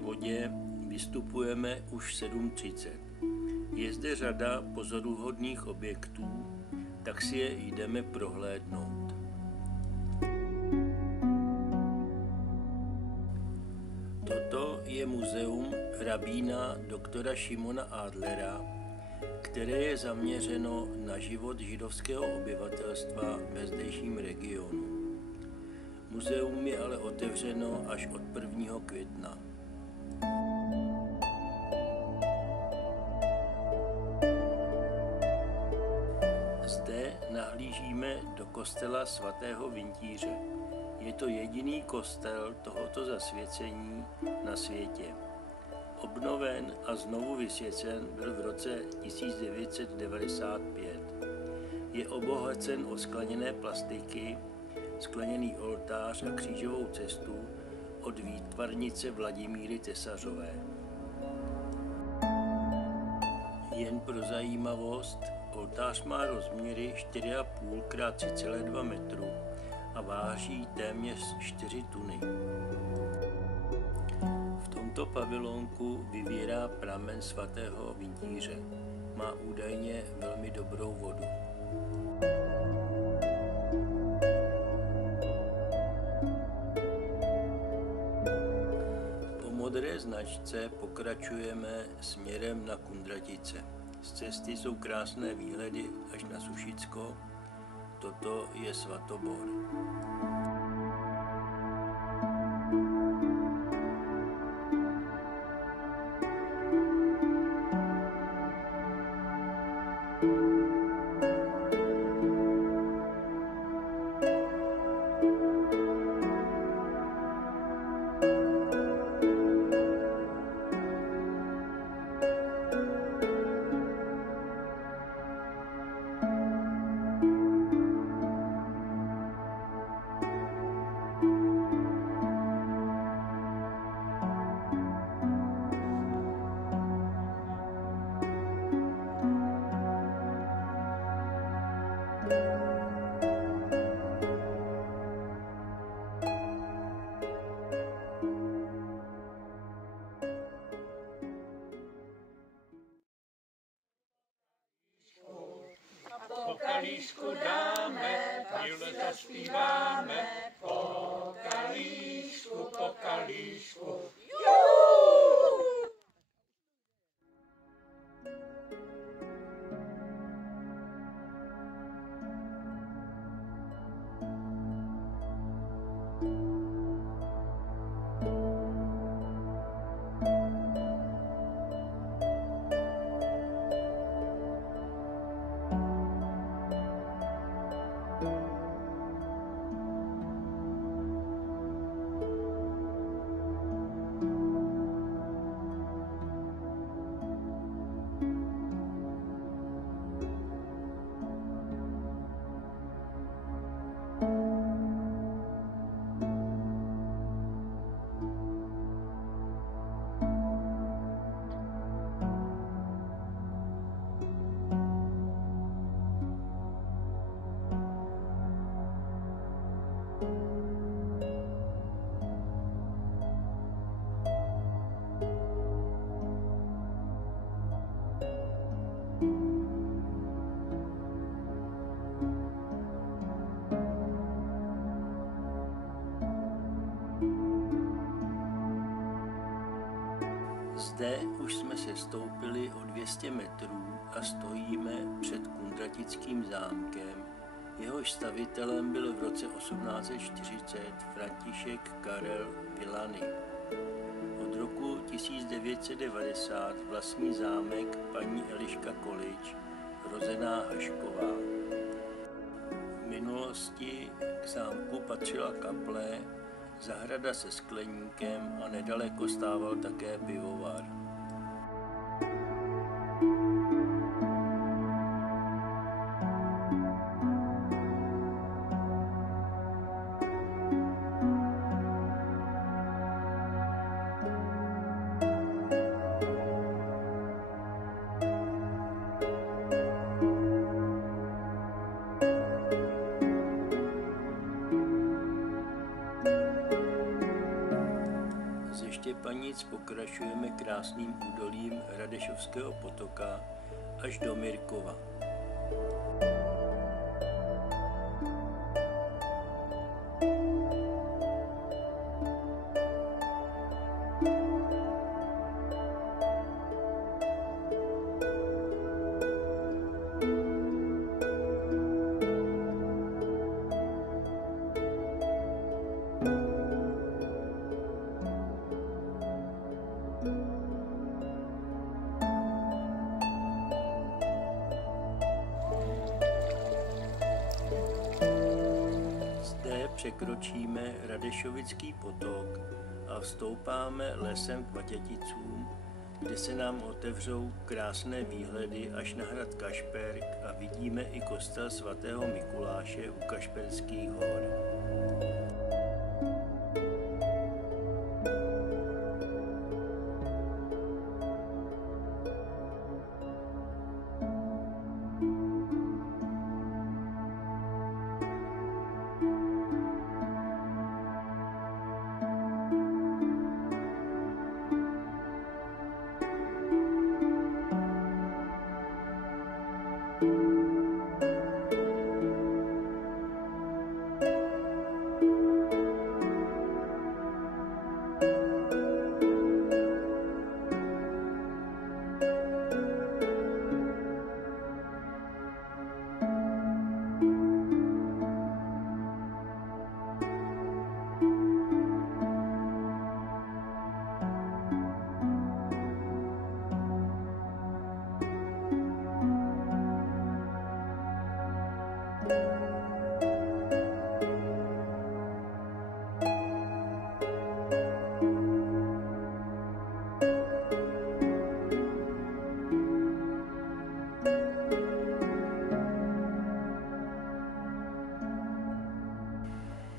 vodě vystupujeme už 7:30. Je zde řada pozoruhodných objektů, tak si je jdeme prohlédnout. Toto je muzeum rabína doktora Šimona Adlera, které je zaměřeno na život židovského obyvatelstva ve zdejším regionu. Muzeum je ale otevřeno až od 1. května. Zde nahlížíme do kostela svatého Vintíře. Je to jediný kostel tohoto zasvěcení na světě. Obnoven a znovu vysvěcen byl v roce 1995. Je obohacen o skleněné plastiky, skleněný oltář a křížovou cestu od výtvarnice Vladimíry Tesařové. Jen pro zajímavost, oltář má rozměry 4,5 x 3,2 metru a váží téměř 4 tuny. V tomto pavilonku vyvírá pramen svatého Vintíře. Má údajně velmi dobrou vodu. Po modré značce pokračujeme směrem na Kunratice. Z cesty jsou krásné výhledy až na Sušicko. Toto je Svatobor. Po kalíšku dáme, takhle zaspíváme, po kalíšku, po kalíšku. Zde už jsme se stoupili o 200 metrů a stojíme před Kunratickým zámkem. Jehož stavitelem byl v roce 1840 František Karel Villany. Od roku 1990 vlastní zámek paní Eliška Količ, rozená Hašková. V minulosti k zámku patřila kaple, zahrada se skleníkem a nedaleko stával také pivovar. ze Štěpanic pokračujeme krásným údolím Radešovského potoka až do Mirkova. Překročíme Radešovický potok a vstoupáme lesem k Vatěticům, kde se nám otevřou krásné výhledy až na hrad Kašperk a vidíme i kostel svatého Mikuláše u Kašperských hor.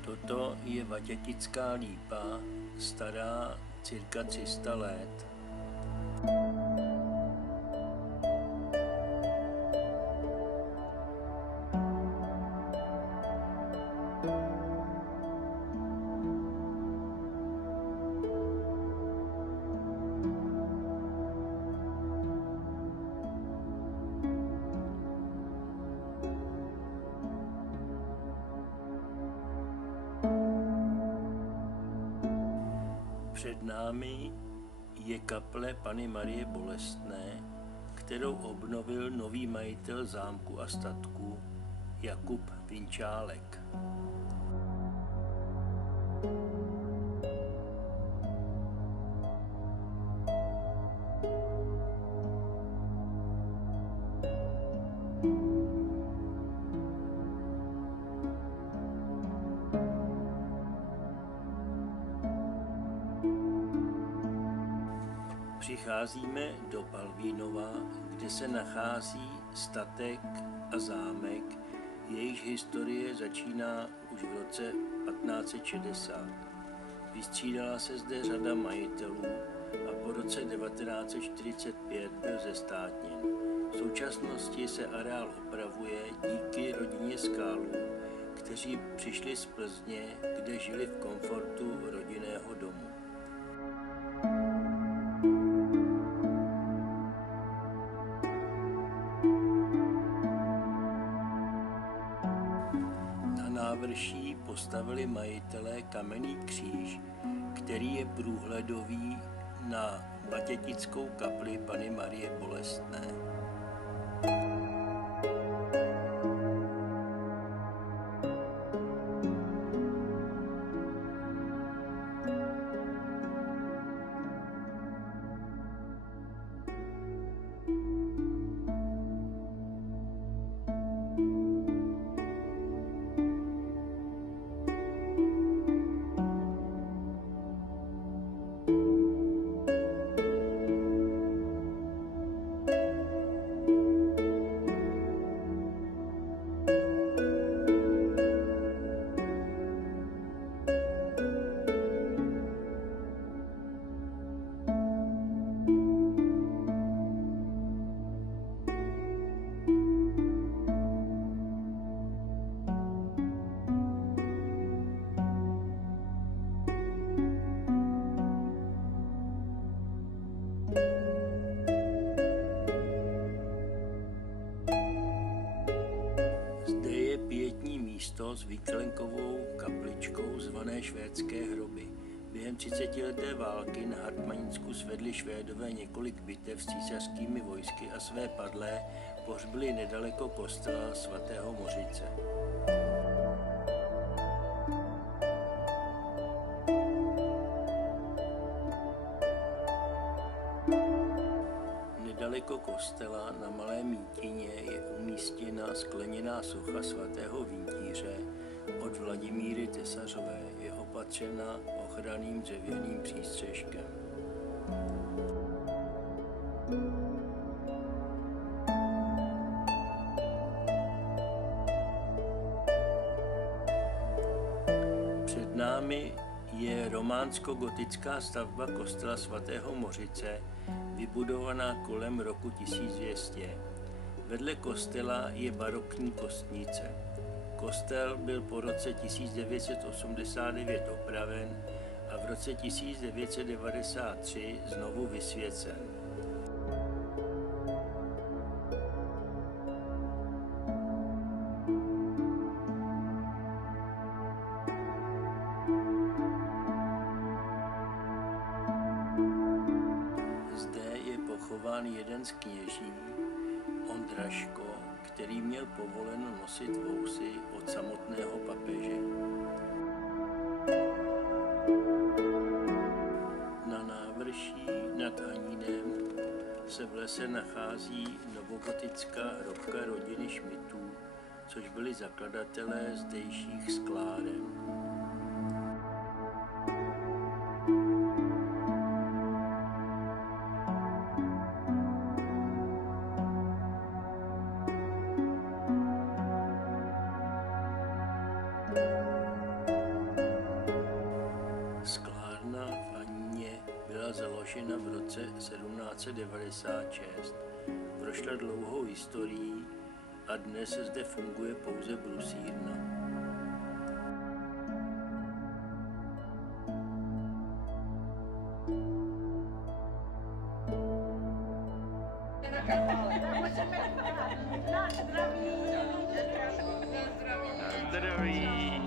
Toto je Vatětická lípa, stará cirka 300 let. Před námi je kaple Panny Marie Bolestné, kterou obnovil nový majitel zámku a statku Jakub Vinčálek. Přicházíme do Palvínova, kde se nachází statek a zámek, jejíž historie začíná už v roce 1560. Vystřídala se zde řada majitelů a po roce 1945 byl zestátněn. V současnosti se areál opravuje díky rodině Skálů, kteří přišli z Plzně, kde žili v komfortu rodinného domu. Návrší postavili majitelé kamenný kříž, který je průhledový na Vatětickou kapli Panny Marie Bolestné. malou kapličkou zvané Švédské hroby. Během 30leté války na Hartmansku svedli Švédové několik bitev s císařskými vojsky a své padlé pohřbili nedaleko kostela svatého Mořice. Nedaleko kostela na Malé Mítině je umístěna skleněná socha svatého Vintíře od Vladimíry Tesařové. Je opatřena ochranným dřevěným přístřeškem. Před námi je románsko-gotická stavba kostela svatého Mořice, vybudovaná kolem roku 1200. Vedle kostela je barokní kostnice. Kostel byl po roce 1989 opraven a v roce 1993 znovu vysvěcen. Zde je pochován jeden z kněží, Ondraško, který měl povoleno nosit vousy od samotného papeže. Na návrší nad Anínem se v lese nachází novogotická hrobka rodiny Šmitů, což byli zakladatelé zdejších skláren. Sklárna v Aníně byla založena v roce 1796. Prošla dlouhou historií a dnes zde funguje pouze brusírna. Na zdraví.